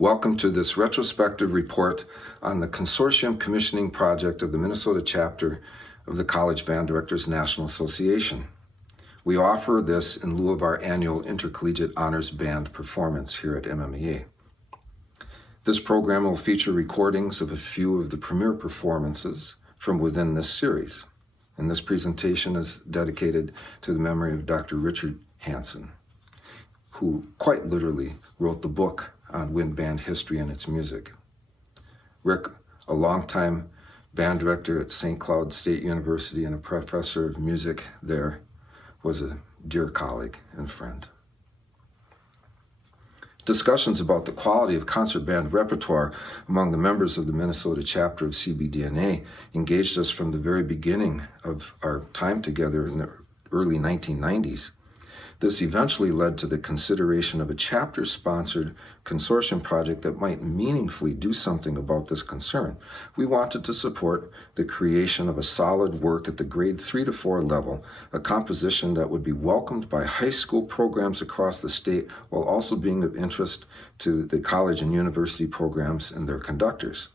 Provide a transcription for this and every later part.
Welcome to this retrospective report on the Consortium Commissioning Project of the Minnesota Chapter of the College Band Directors National Association. We offer this in lieu of our annual Intercollegiate Honors Band performance here at MMEA. This program will feature recordings of a few of the premier performances from within this series, and this presentation is dedicated to the memory of Dr. Richard Hansen, who quite literally wrote the book on wind band history and its music. Rick, a longtime band director at St. Cloud State University and a professor of music there, was a dear colleague and friend. Discussions about the quality of concert band repertoire among the members of the Minnesota Chapter of CBDNA engaged us from the very beginning of our time together in the early 1990s. This eventually led to the consideration of a chapter-sponsored consortium project that might meaningfully do something about this concern. We wanted to support the creation of a solid work at the grade 3 to 4 level, a composition that would be welcomed by high school programs across the state while also being of interest to the college and university programs and their conductors.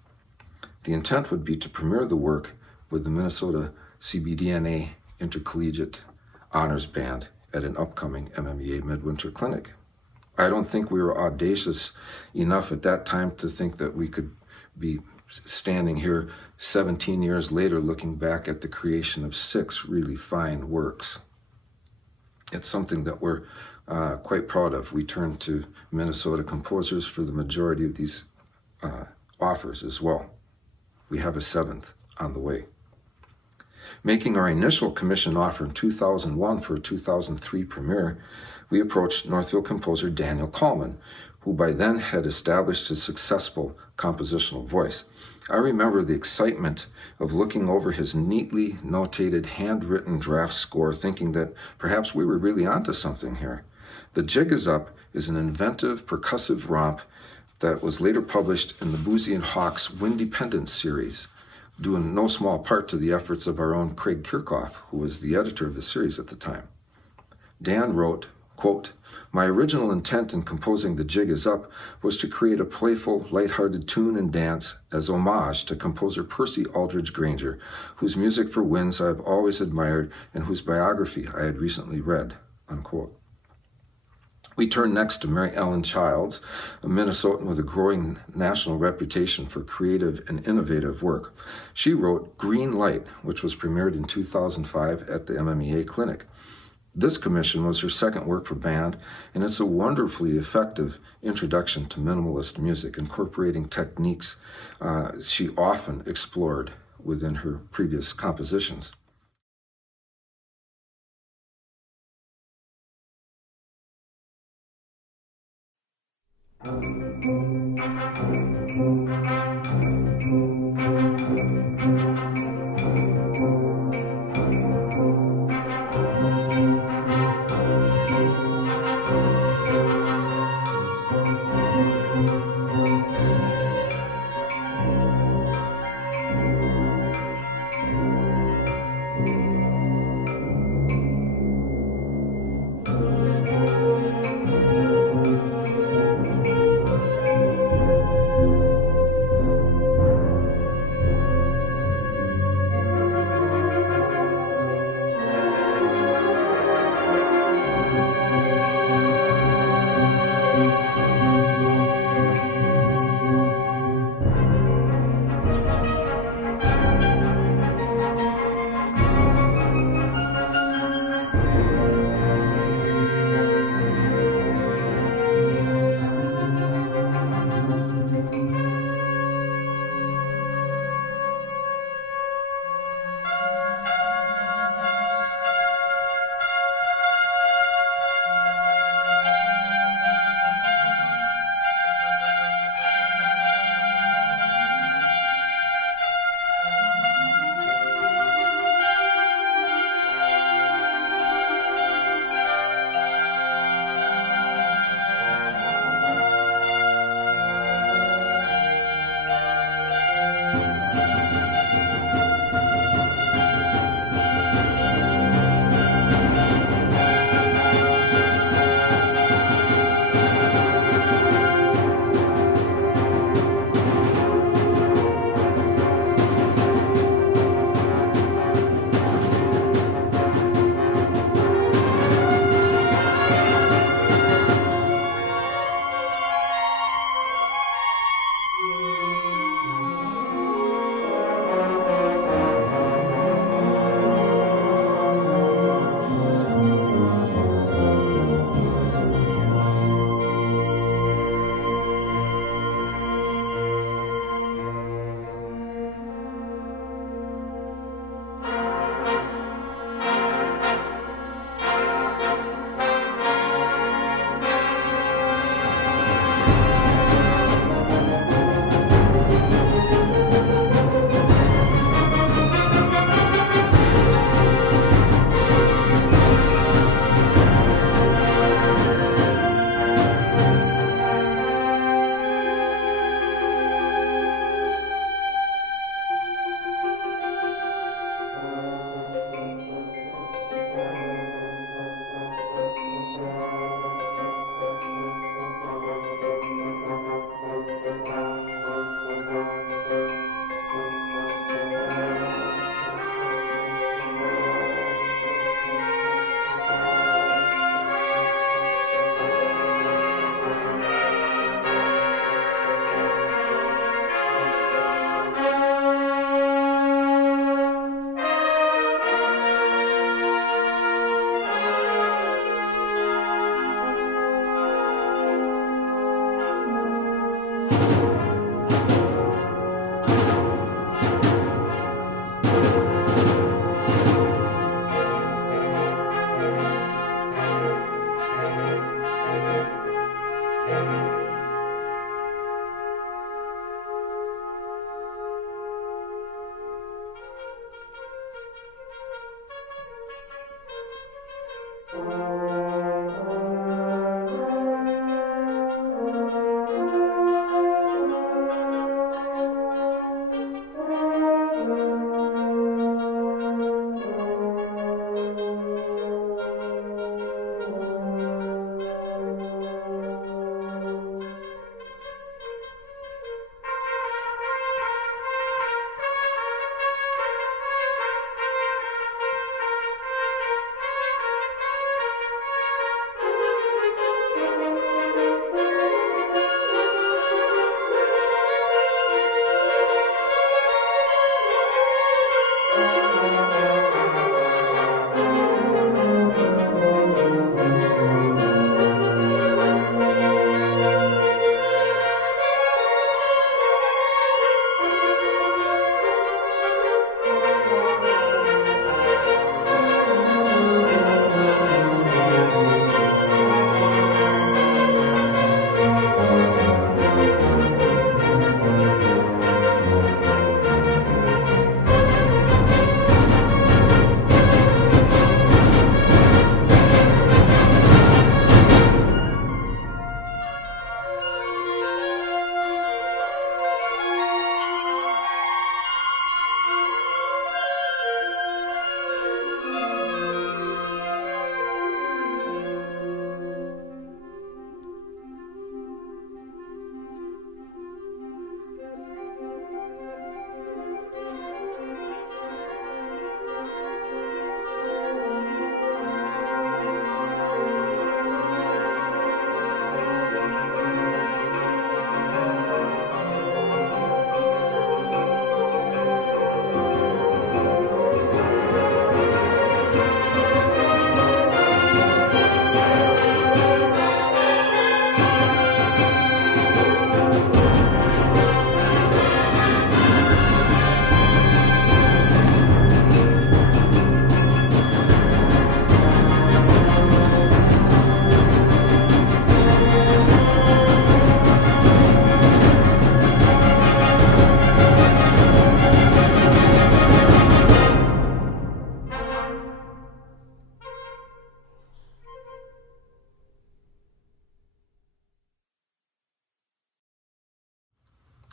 The intent would be to premiere the work with the Minnesota CBDNA Intercollegiate Honors Band at an upcoming MMEA Midwinter Clinic. I don't think we were audacious enough at that time to think that we could be standing here 17 years later looking back at the creation of 6 really fine works. It's something that we're quite proud of. We turn to Minnesota composers for the majority of these offers as well. We have a 7th on the way. Making our initial commission offer in 2001 for a 2003 premiere, we approached Northville composer Daniel Coleman, who by then had established a successful compositional voice. I remember the excitement of looking over his neatly notated, handwritten draft score, thinking that perhaps we were really onto something here. The Jig Is Up is an inventive, percussive romp that was later published in the Boozy and Hawk's Windependence series, due in no small part to the efforts of our own Craig Kirchhoff, who was the editor of the series at the time. Dan wrote, quote, "My original intent in composing The Jig Is Up was to create a playful, lighthearted tune and dance as homage to composer Percy Aldridge Granger, whose music for winds I have always admired and whose biography I had recently read," unquote. We turn next to Mary Ellen Childs, a Minnesotan with a growing national reputation for creative and innovative work. She wrote Green Light, which was premiered in 2005 at the MMEA Clinic. This commission was her second work for band, and it's a wonderfully effective introduction to minimalist music, incorporating techniques she often explored within her previous compositions.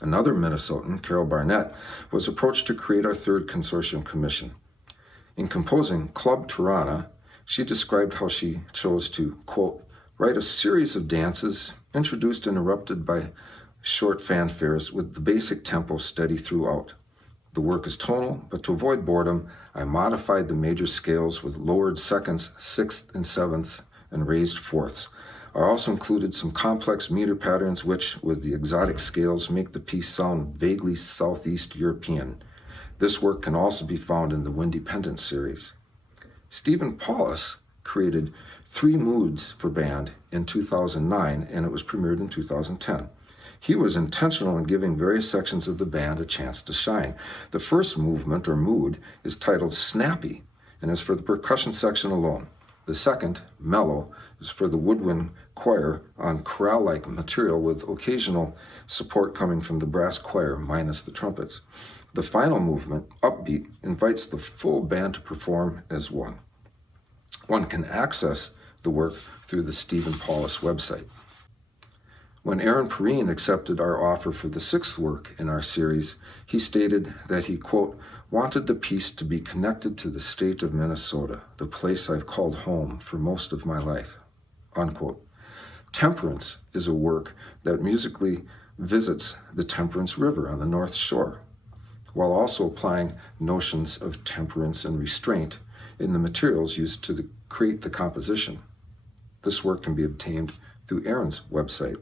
Another Minnesotan, Carol Barnett, was approached to create our third consortium commission. In composing Club Tirana, she described how she chose to, quote, write a series of dances introduced and interrupted by short fanfares with the basic tempo steady throughout. The work is tonal, but to avoid boredom, I modified the major scales with lowered seconds, sixths and sevenths, and raised fourths. I also included some complex meter patterns which, with the exotic scales, make the piece sound vaguely Southeast European. This work can also be found in the Windependent series. Stephen Paulus created 3 moods for band in 2009, and it was premiered in 2010. He was intentional in giving various sections of the band a chance to shine. The first movement, or mood, is titled Snappy, and is for the percussion section alone. The second, Mellow, is for the woodwind choir on chorale-like material with occasional support coming from the brass choir minus the trumpets. The final movement, Upbeat, invites the full band to perform as one. One can access the work through the Stephen Paulus website. When Aaron Perrine accepted our offer for the 6th work in our series, he stated that he, quote, wanted the piece to be connected to the state of Minnesota, the place I've called home for most of my life, unquote. Temperance is a work that musically visits the Temperance River on the North Shore, while also applying notions of temperance and restraint in the materials used to create the composition. This work can be obtained through Aaron's website.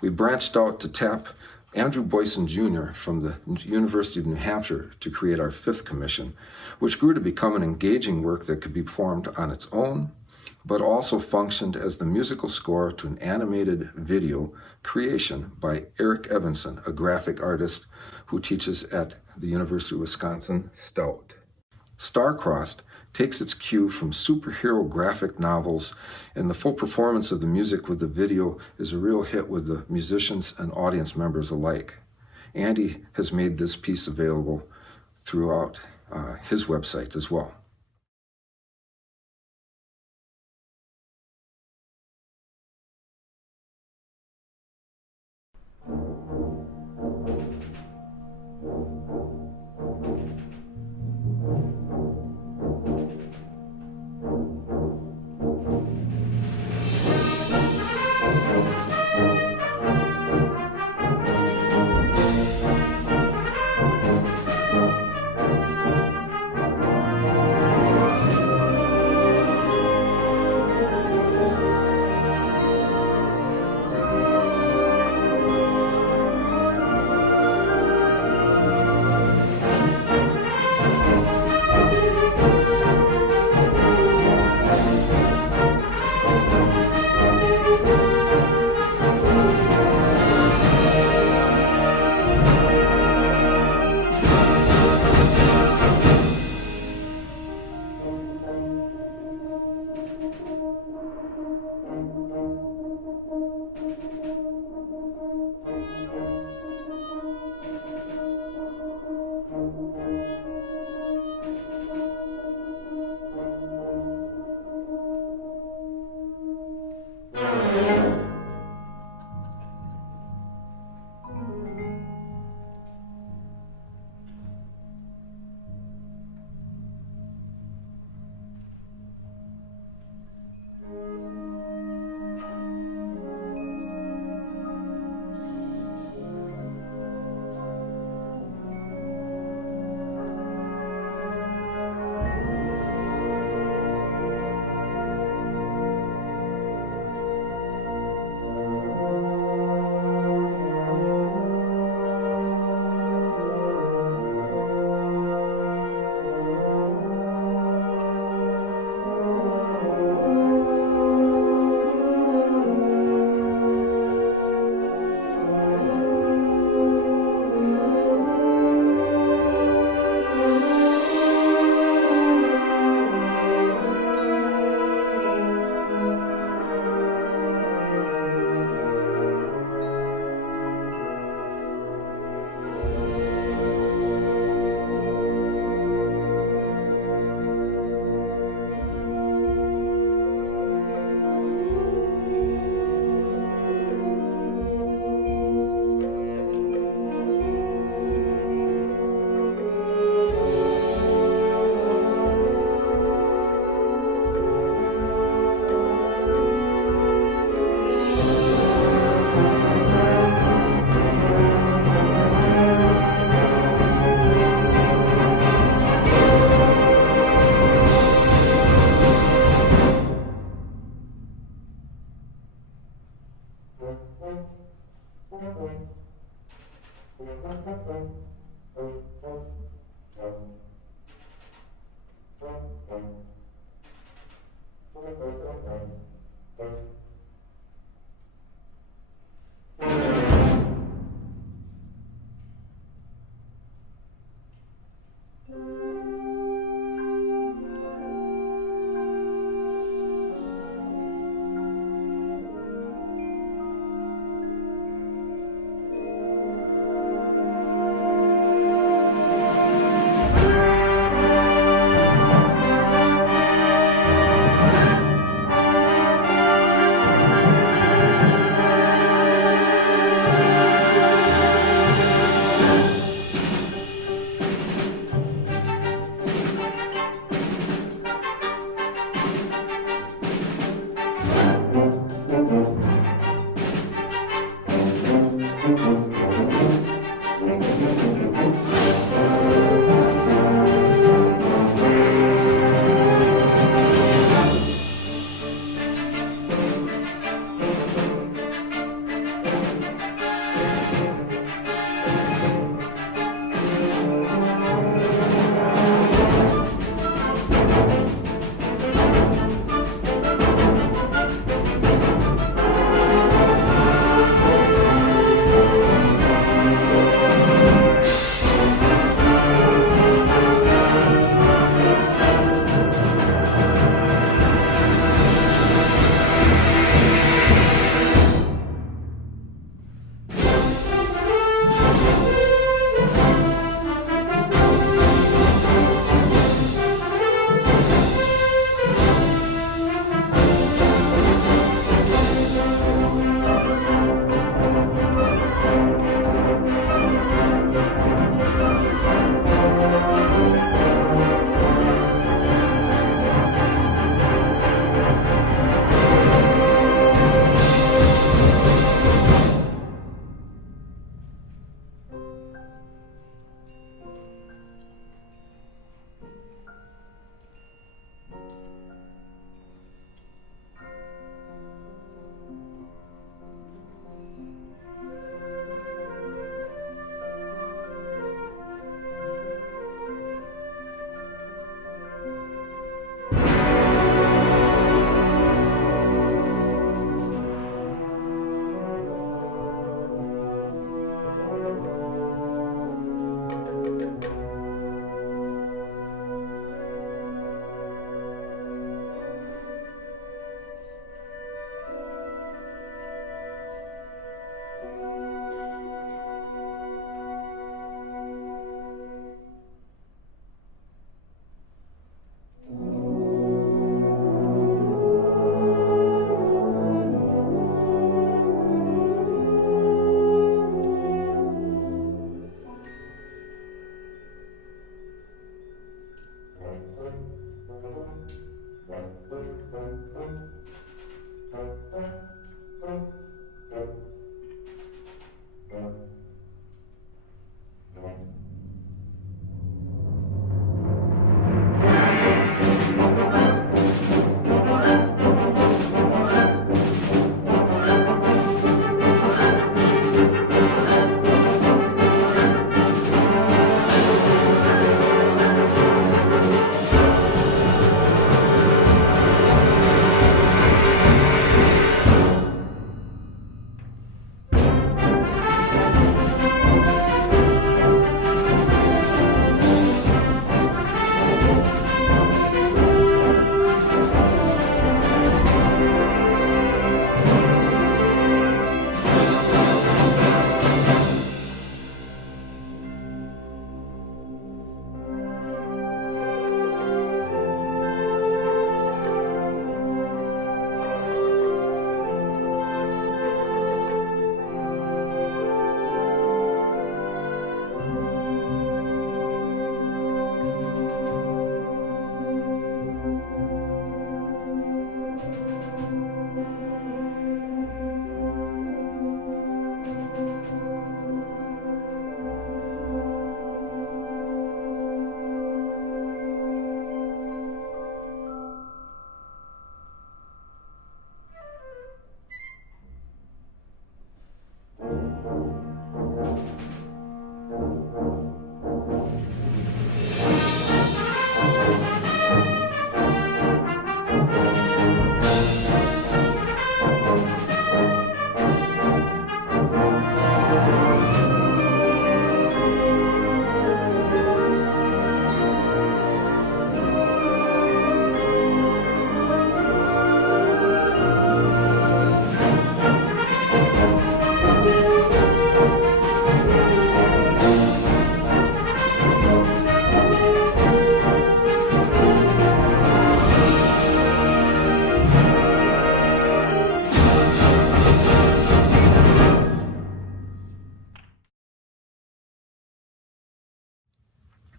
We branched out to tap Andrew Boyson Jr. from the University of New Hampshire to create our fifth commission, which grew to become an engaging work that could be performed on its own, but also functioned as the musical score to an animated video creation by Eric Evanson, a graphic artist who teaches at the University of Wisconsin, Stout. Star-Crossed takes its cue from superhero graphic novels, and the full performance of the music with the video is a real hit with the musicians and audience members alike. Andy has made this piece available throughout his website as well.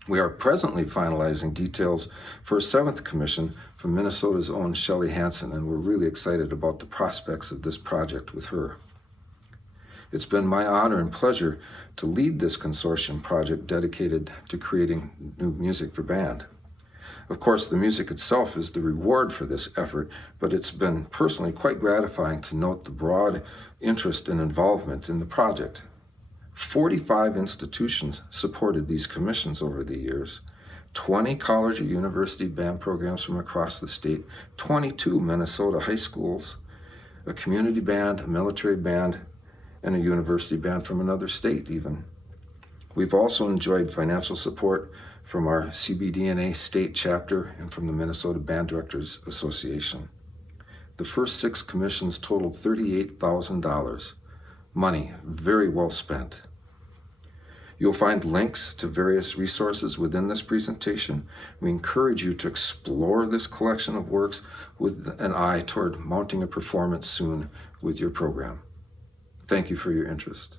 We are presently finalizing details for a 7th commission from Minnesota's own Shelley Hansen, and we're really excited about the prospects of this project with her. It's been my honor and pleasure to lead this consortium project dedicated to creating new music for band. Of course, the music itself is the reward for this effort, but it's been personally quite gratifying to note the broad interest and involvement in the project. 45 institutions supported these commissions over the years, 20 college or university band programs from across the state, 22 Minnesota high schools, a community band, a military band, and a university band from another state even. We've also enjoyed financial support from our CBDNA state chapter and from the Minnesota Band Directors Association. The first 6 commissions totaled $38,000. Money very well spent. You'll find links to various resources within this presentation. We encourage you to explore this collection of works with an eye toward mounting a performance soon with your program. Thank you for your interest.